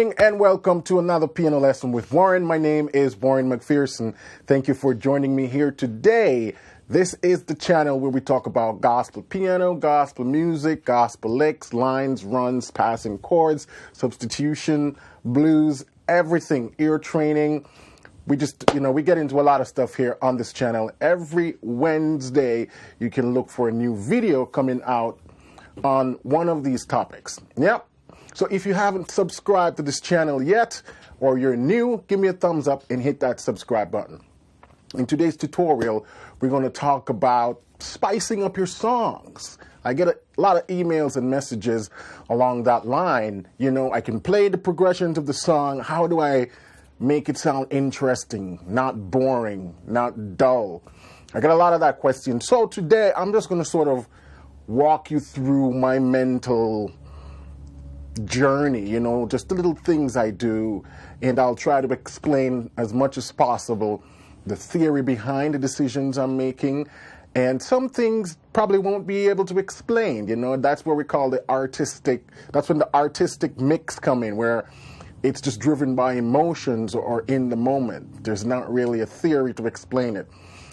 evening and welcome to another piano lesson with Warren. My name is Warren McPherson. Thank you for joining me here today. This is the channel where we talk about gospel piano, gospel music, gospel licks, lines, runs, passing chords, substitution, blues, everything, ear training. We get into a lot of stuff here on this channel. Every Wednesday, you can look for a new video coming out on one of these topics. Yep. So if you haven't subscribed to this channel yet, or you're new, give me a thumbs up and hit that subscribe button. In today's tutorial, we're going to talk about spicing up your songs. I get a lot of emails and messages along that line. You know, I can play the progressions of the song. How do I make it sound interesting, not boring, not dull? I get a lot of that question. So today, I'm just going to sort of walk you through my mental journey, you know, just the little things I do, and I'll try to explain as much as possible the theory behind the decisions I'm making, and some things probably won't be able to explain, you know. That's where we call that's when the artistic mix come in, where it's just driven by emotions or in the moment. There's not really a theory to explain it.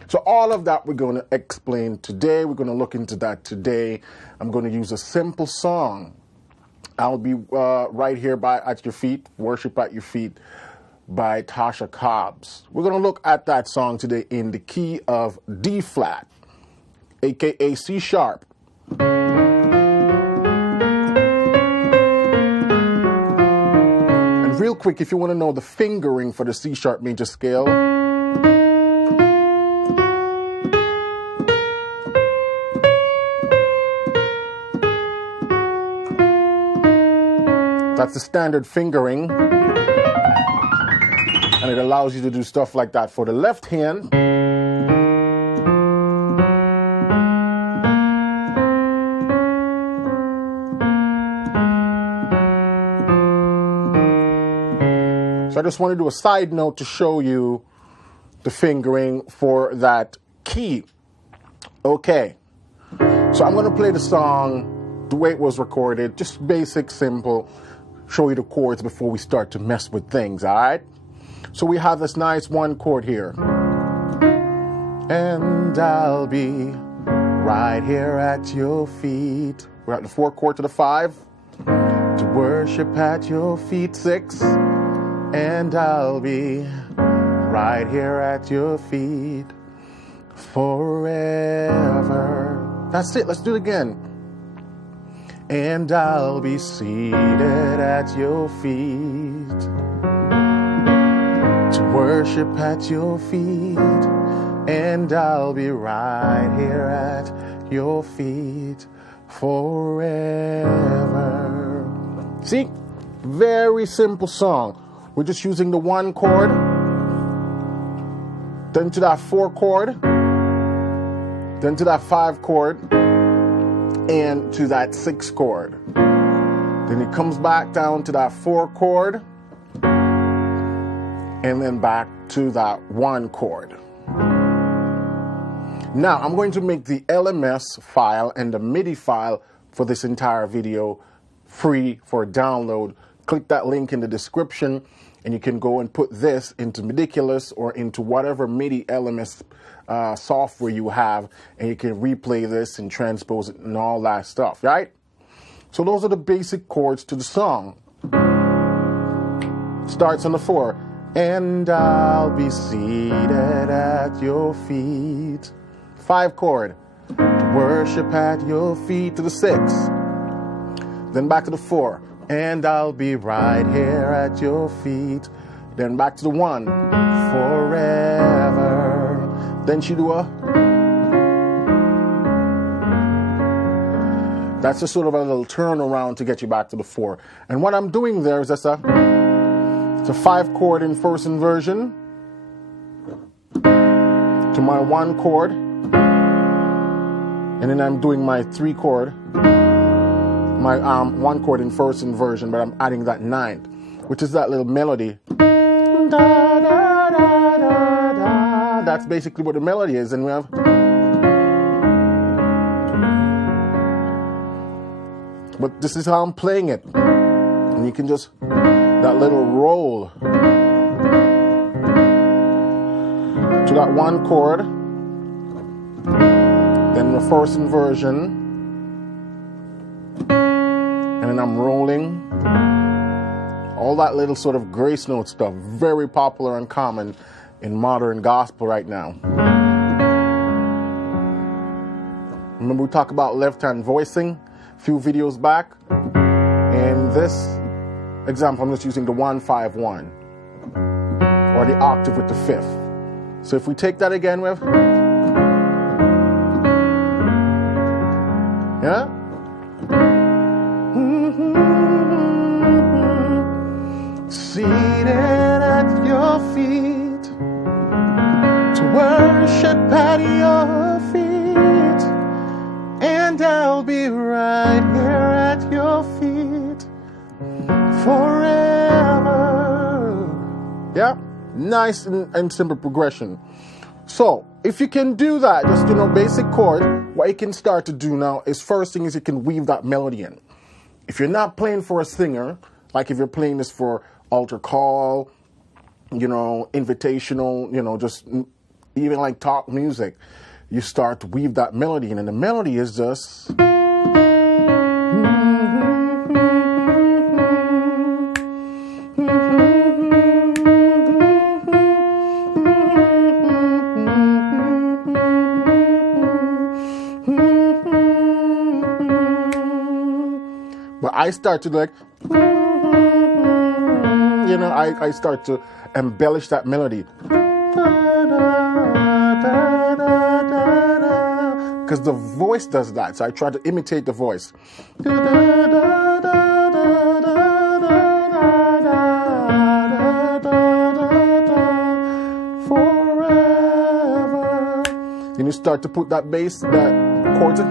So all of that we're going to explain today. We're going to look into that today. I'm going to use a simple song. I'll be right here at your feet, Worship at Your Feet by Tasha Cobbs. We're going to look at that song today in the key of D flat, aka C sharp. And real quick, if you want to know the fingering for the C sharp major scale, that's the standard fingering, and it allows you to do stuff like that for the left hand. So I just want to do a side note to show you the fingering for that key. Okay, so I'm going to play the song the way it was recorded, just basic, simple. Show you the chords before we start to mess with things, all right? So we have this nice one chord here. And I'll be right here at your feet. We're at the 4 chord to the 5. To worship at your feet, 6. And I'll be right here at your feet forever. That's it, let's do it again. And I'll be seated at your feet to worship at your feet. And I'll be right here at your feet forever. See? Very simple song. We're just using the 1 chord, then to that 4 chord, then to that 5 chord, and to that 6 chord. Then it comes back down to that 4 chord, and then back to that 1 chord. Now I'm going to make the LMS file and the MIDI file for this entire video free for download. Click that link in the description and you can go and put this into Meticulous or into whatever MIDI LMS software you have, and you can replay this and transpose it and all that stuff, right? So those are the basic chords to the song. Starts on the 4. And I'll be seated at your feet. 5 chord. To worship at your feet to the 6. Then back to the 4. And I'll be right here at your feet. Then back to the 1. Forever. Then she do a. That's just sort of a little turnaround to get you back to the 4. And what I'm doing there is it's a 5 chord in first inversion to my 1 chord, and then I'm doing my 3 chord, my 1 chord in first inversion, but I'm adding that 9th, which is that little melody. Da, da, da, da, da. That's basically what the melody is, and we have. But this is how I'm playing it, and you can just that little roll to that one chord, then the first inversion, and then I'm rolling. All that little sort of grace note stuff, very popular and common in modern gospel right now. Remember we talked about left-hand voicing a few videos back? In this example, I'm just using the 1-5-1, or the octave with the fifth. So if we take that again with, yeah? Seated at your feet, to worship at your feet, and I'll be right here at your feet forever. Yeah, nice and simple progression. So if you can do that, just basic chord, what you can start to do now is, first thing is, you can weave that melody in. If you're not playing for a singer, like if you're playing this for altar call, invitational, just even like talk music, you start to weave that melody in, and the melody is just, but I start to like, I start to embellish that melody. Because the voice does that. So I try to imitate the voice. Forever. Then you start to put that bass, that chord in.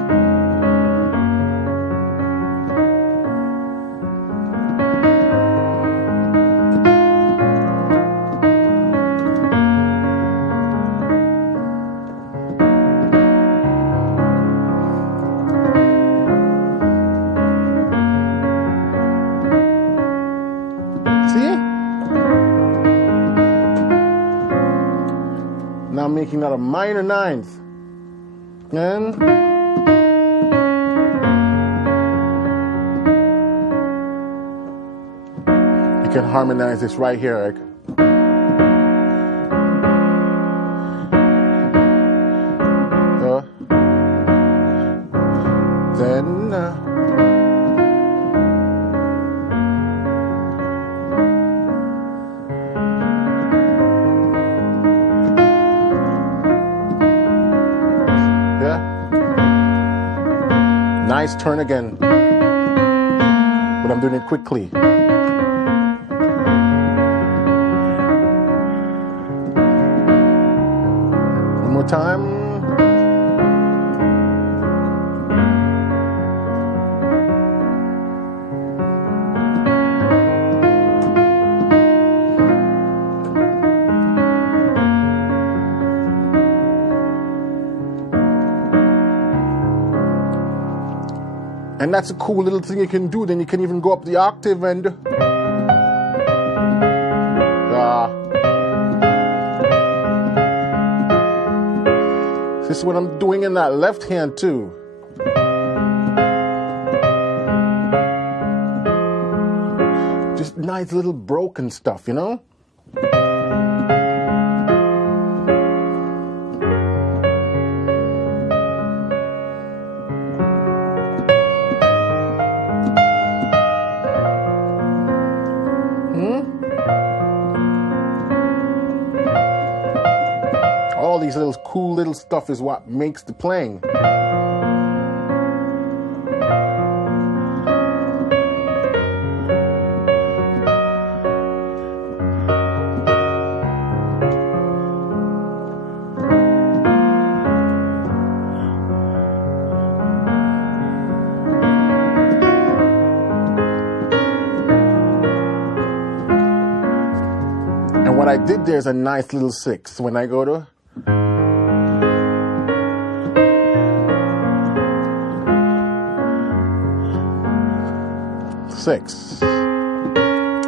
Now making that a minor ninth. And you can harmonize this right here, Eric. Then nice turn again, but I'm doing it quickly. One more time. And that's a cool little thing you can do. Then you can even go up the octave and this is what I'm doing in that left hand too. Just nice little broken stuff, All these little cool little stuff is what makes the playing. And what I did there is a nice little 6. When I go to 6.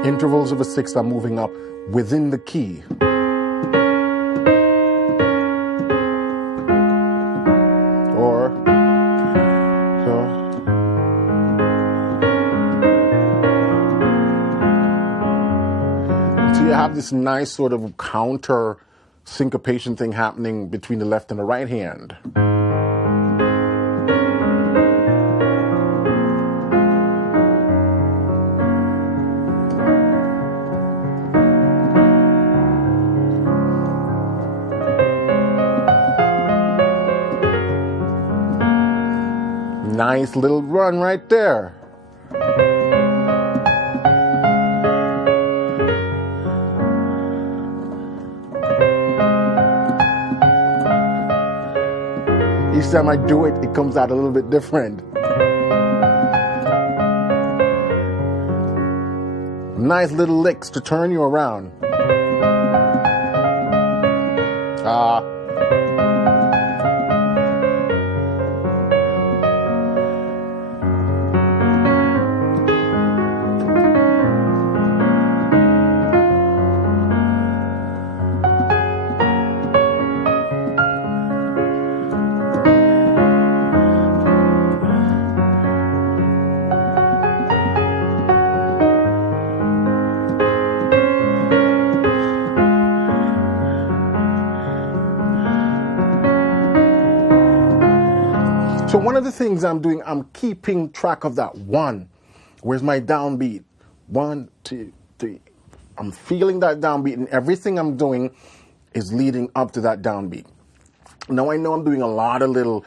intervals of a sixth are moving up within the key. Or, so you have this nice sort of counter syncopation thing happening between the left and the right hand. Nice little run right there. Each time I do it, it comes out a little bit different. Nice little licks to turn you around. So one of the things I'm doing, I'm keeping track of that one. Where's my downbeat? 1, 2, 3. I'm feeling that downbeat, and everything I'm doing is leading up to that downbeat. Now I know I'm doing a lot of little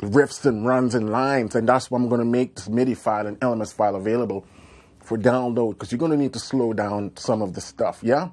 riffs and runs and lines, and that's why I'm going to make this MIDI file and LMS file available for download, because you're going to need to slow down some of the stuff, yeah?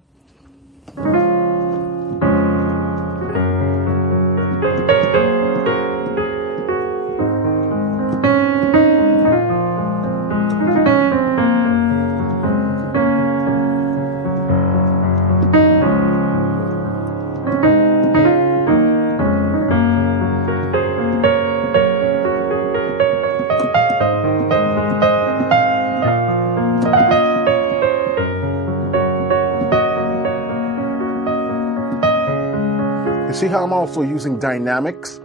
See how I'm also using dynamics?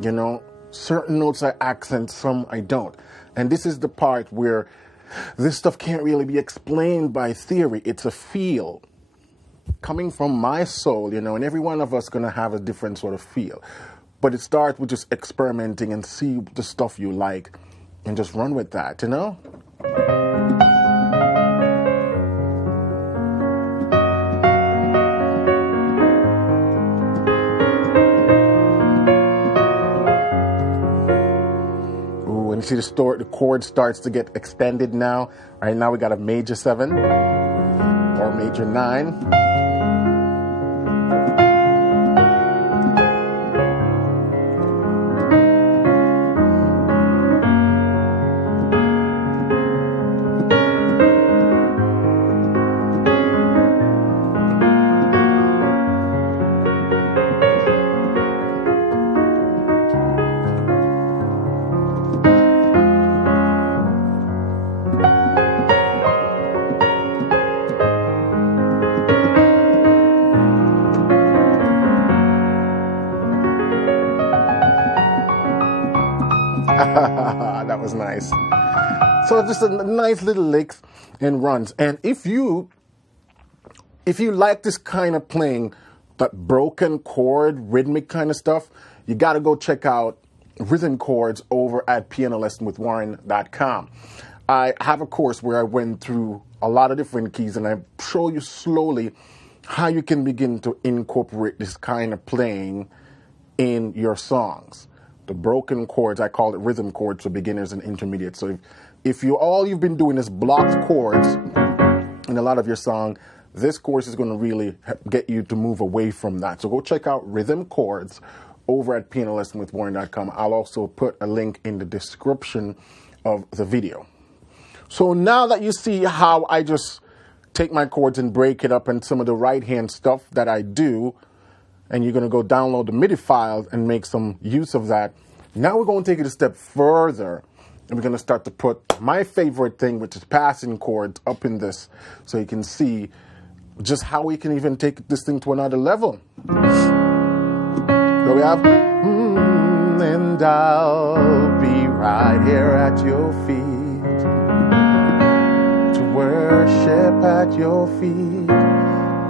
You know, certain notes I accent, some I don't. And this is the part where this stuff can't really be explained by theory. It's a feel coming from my soul, you know, and every one of us going to have a different sort of feel. But it starts with just experimenting and see the stuff you like and just run with that, you know? You see the chord starts to get extended now. Right now we got a major 7 or major 9. That was nice. So just a nice little licks and runs. And if you like this kind of playing, that broken chord, rhythmic kind of stuff, you got to go check out Rhythm Chords over at pianolessonwithwarren.com. I have a course where I went through a lot of different keys, and I show you slowly how you can begin to incorporate this kind of playing in your songs. The broken chords, I call it rhythm chords for beginners and intermediates. So if all you've been doing is blocked chords in a lot of your song, this course is going to really get you to move away from that. So go check out Rhythm Chords over at pianolessonwithwarren.com. I'll also put a link in the description of the video. So now that you see how I just take my chords and break it up and some of the right hand stuff that I do, and you're going to go download the MIDI file and make some use of that. Now we're going to take it a step further And we're going to start to put my favorite thing, which is passing chords, up in this, so you can see just how we can even take this thing to another level. So we have, and I'll be right here at your feet, to worship at your feet,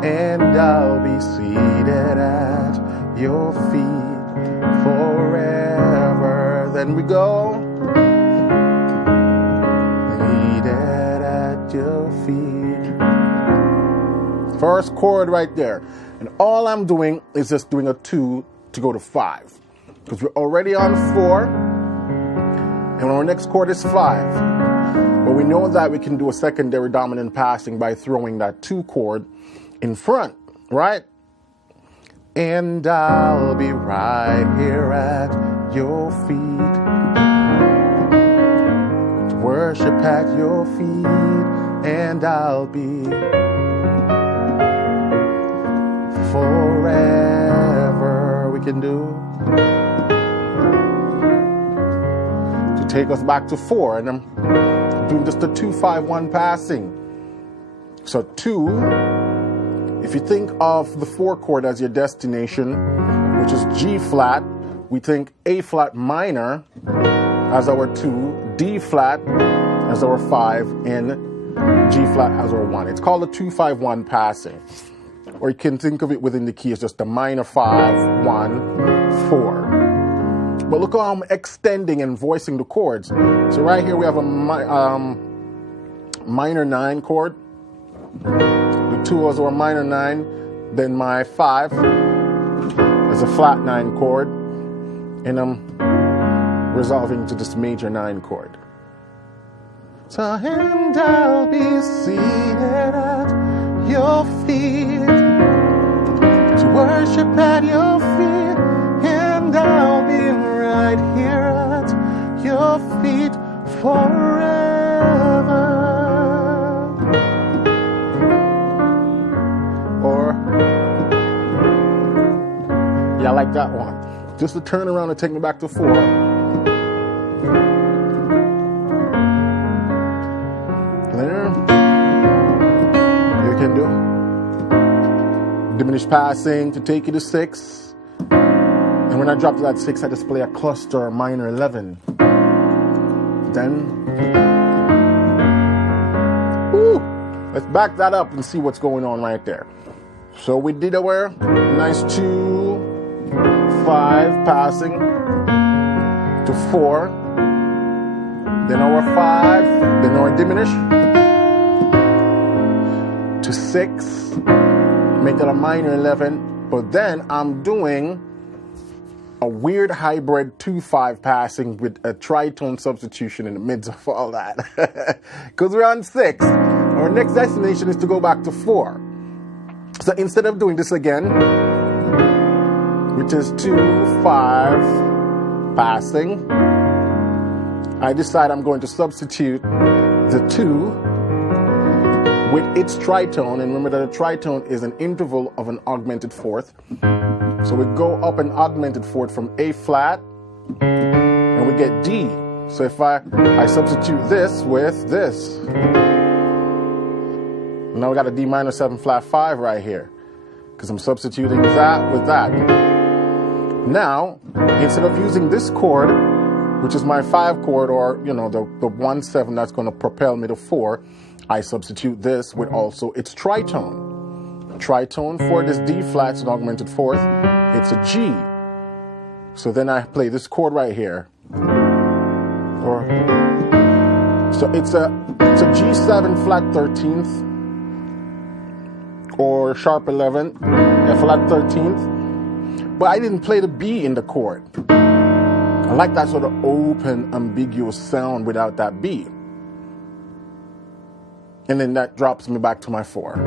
and I'll be seated at your feet forever. Then we go, seated at your feet. First chord right there. And all I'm doing is just doing a 2 to go to 5. Because we're already on 4. And our next chord is 5. But we know that we can do a secondary dominant passing by throwing that 2 chord in front, right? And I'll be right here at your feet, to worship at your feet, and I'll be forever. We can do to take us back to 4, and I'm doing just a 2-5-1 passing. So 2, if you think of the 4 chord as your destination, which is G flat, we think A flat minor as our 2, D flat as our 5, and G flat as our 1. It's called a 2-5-1 passing. Or you can think of it within the key as just a minor 5, 1, 4. But look how I'm extending and voicing the chords. So right here we have a minor 9 chord. The 2 is our minor 9. Then my 5 is a flat 9 chord. And I'm resolving to this major 9 chord. So, and I'll be seated at your feet, to worship at your feet, and I'll be right here at your feet forever. Or, yeah, I like that one. Just to turn around and take me back to 4. There. You can do diminished passing to take you to 6. And when I drop to that 6, I just play a cluster minor 11. Then, let's back that up and see what's going on right there. So we did our nice 2, 5 passing to 4. Then our 5, then our diminish to 6, make that a minor 11, but then I'm doing a weird hybrid 2-5 passing with a tritone substitution in the midst of all that. Because we're on 6, our next destination is to go back to 4. So instead of doing this again, which is 2-5 passing, I decide I'm going to substitute the 2 with its tritone, and remember that a tritone is an interval of an augmented fourth. So we go up an augmented fourth from A flat, and we get D. So if I substitute this with this, now we got a D minor 7 flat 5 right here, because I'm substituting that with that. Now, instead of using this chord, which is my 5 chord, or the 1-7 that's going to propel me to 4, I substitute this with also its tritone. Tritone for this D flat is an augmented fourth. It's a G. So then I play this chord right here. So it's a G7 flat 13th or sharp 11, a flat 13th. But I didn't play the B in the chord. I like that sort of open, ambiguous sound without that B. And then that drops me back to my 4.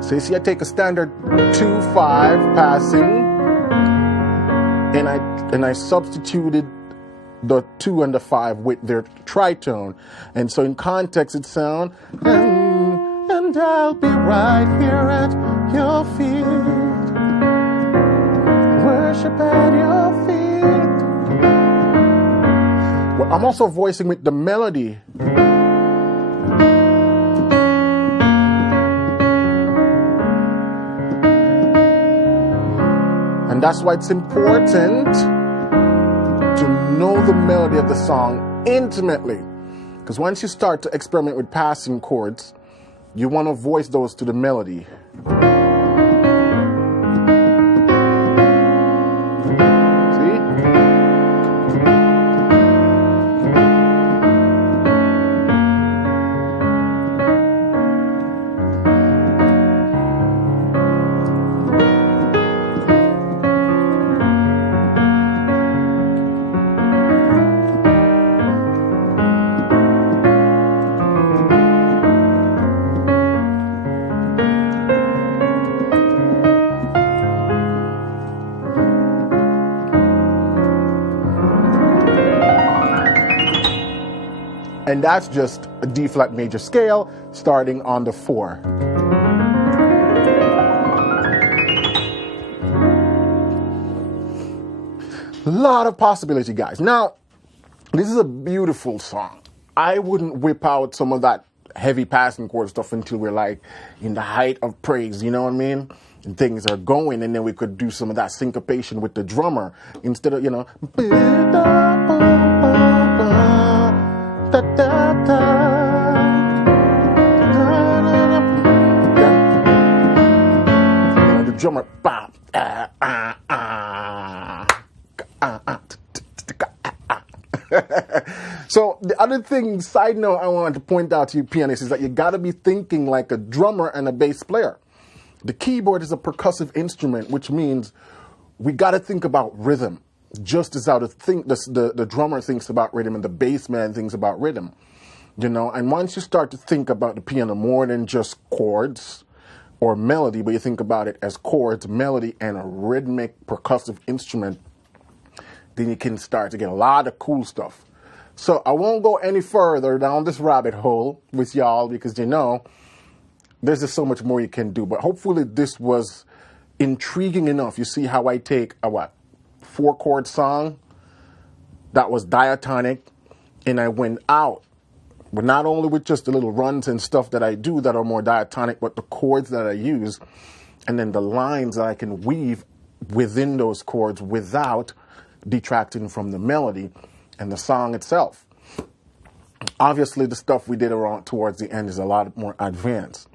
So you see, I take a standard 2-5 passing, and I substituted the 2 and the 5 with their tritone. And so in context it sounds, and I'll be right here at your feet, worship at your feet. We're I'm also voicing with the melody. And that's why it's important to know the melody of the song intimately. Because once you start to experiment with passing chords, you want to voice those to the melody. And that's just a D flat major scale starting on the 4. A lot of possibility, guys. Now, this is a beautiful song. I wouldn't whip out some of that heavy passing chord stuff until we're like in the height of praise, you know what I mean? And things are going, and then we could do some of that syncopation with the drummer instead of, you know, da, da, da. The drummer, So the other thing, side note, I wanted to point out to you pianists is that you got to be thinking like a drummer and a bass player. The keyboard is a percussive instrument, which means we got to think about rhythm. Just as how the drummer thinks about rhythm and the bass man thinks about rhythm, you know. And once you start to think about the piano more than just chords or melody, but you think about it as chords, melody, and a rhythmic percussive instrument, then you can start to get a lot of cool stuff. So I won't go any further down this rabbit hole with y'all because, you know, there's just so much more you can do. But hopefully this was intriguing enough. You see how I take a 4-chord song that was diatonic, and I went out, but not only with just the little runs and stuff that I do that are more diatonic, but the chords that I use, and then the lines that I can weave within those chords without detracting from the melody and the song itself. Obviously, the stuff we did around towards the end is a lot more advanced.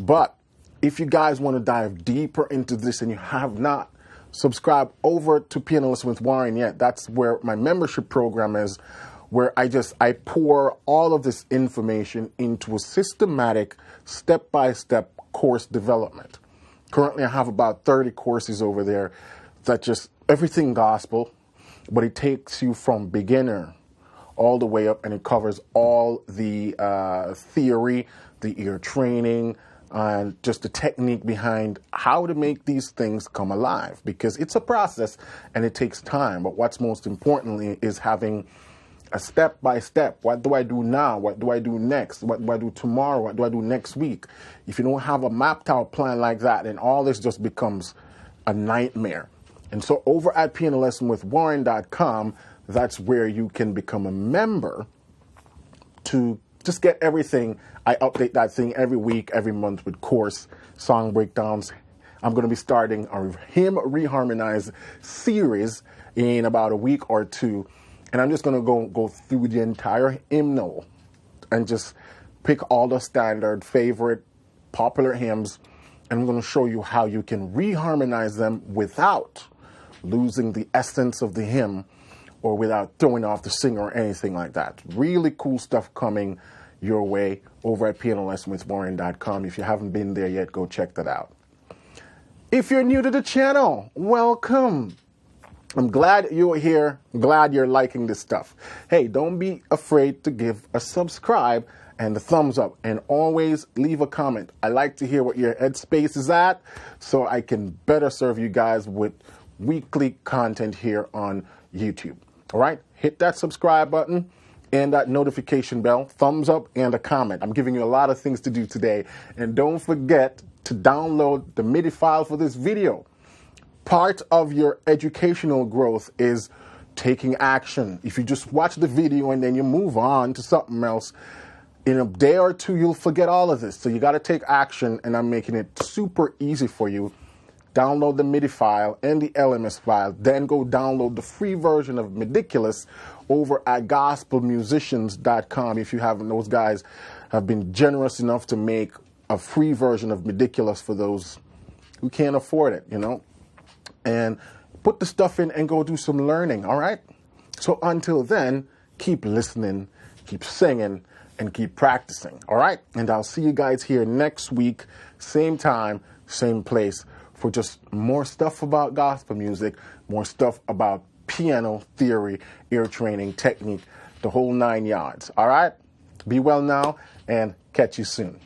But if you guys want to dive deeper into this and you have not, subscribe over to Piano Lesson with Warren yet. That's where my membership program is, where I pour all of this information into a systematic, step-by-step course development. Currently, I have about 30 courses over there that just everything gospel, but it takes you from beginner all the way up, and it covers all the theory, the ear training, and just the technique behind how to make these things come alive, because it's a process and it takes time. But what's most importantly is having a step-by-step. What do I do now? What do I do next? What do I do tomorrow? What do I do next week? If you don't have a mapped out plan like that, then all this just becomes a nightmare. And so over at pianolessonwithwarren.com, that's where you can become a member to just get everything. I update that thing every week, every month with course, song breakdowns. I'm going to be starting a hymn reharmonized series in about a week or two. And I'm just going to go through the entire hymnal and just pick all the standard, favorite, popular hymns. And I'm going to show you how you can reharmonize them without losing the essence of the hymn or without throwing off the singer or anything like that. Really cool stuff coming your way over at pianolessonwithwarren.com. If you haven't been there yet, go check that out. If you're new to the channel, welcome. I'm glad you're here. I'm glad you're liking this stuff. Hey, don't be afraid to give a subscribe and the thumbs up, and always leave a comment. I like to hear what your headspace is at so I can better serve you guys with weekly content here on YouTube. All right, hit that subscribe button and that notification bell, thumbs up, and a comment. I'm giving you a lot of things to do today. And don't forget to download the MIDI file for this video. Part of your educational growth is taking action. If you just watch the video and then you move on to something else, in a day or two, you'll forget all of this. So you got to take action, and I'm making it super easy for you. Download the MIDI file and the LMS file. Then go download the free version of Meticulous over at gospelmusicians.com. If you haven't, those guys have been generous enough to make a free version of Meticulous for those who can't afford it, you know. And put the stuff in and go do some learning, all right? So until then, keep listening, keep singing, and keep practicing, all right? And I'll see you guys here next week, same time, same place, for just more stuff about gospel music, more stuff about piano theory, ear training, technique, the whole 9 yards, all right? Be well now, and catch you soon.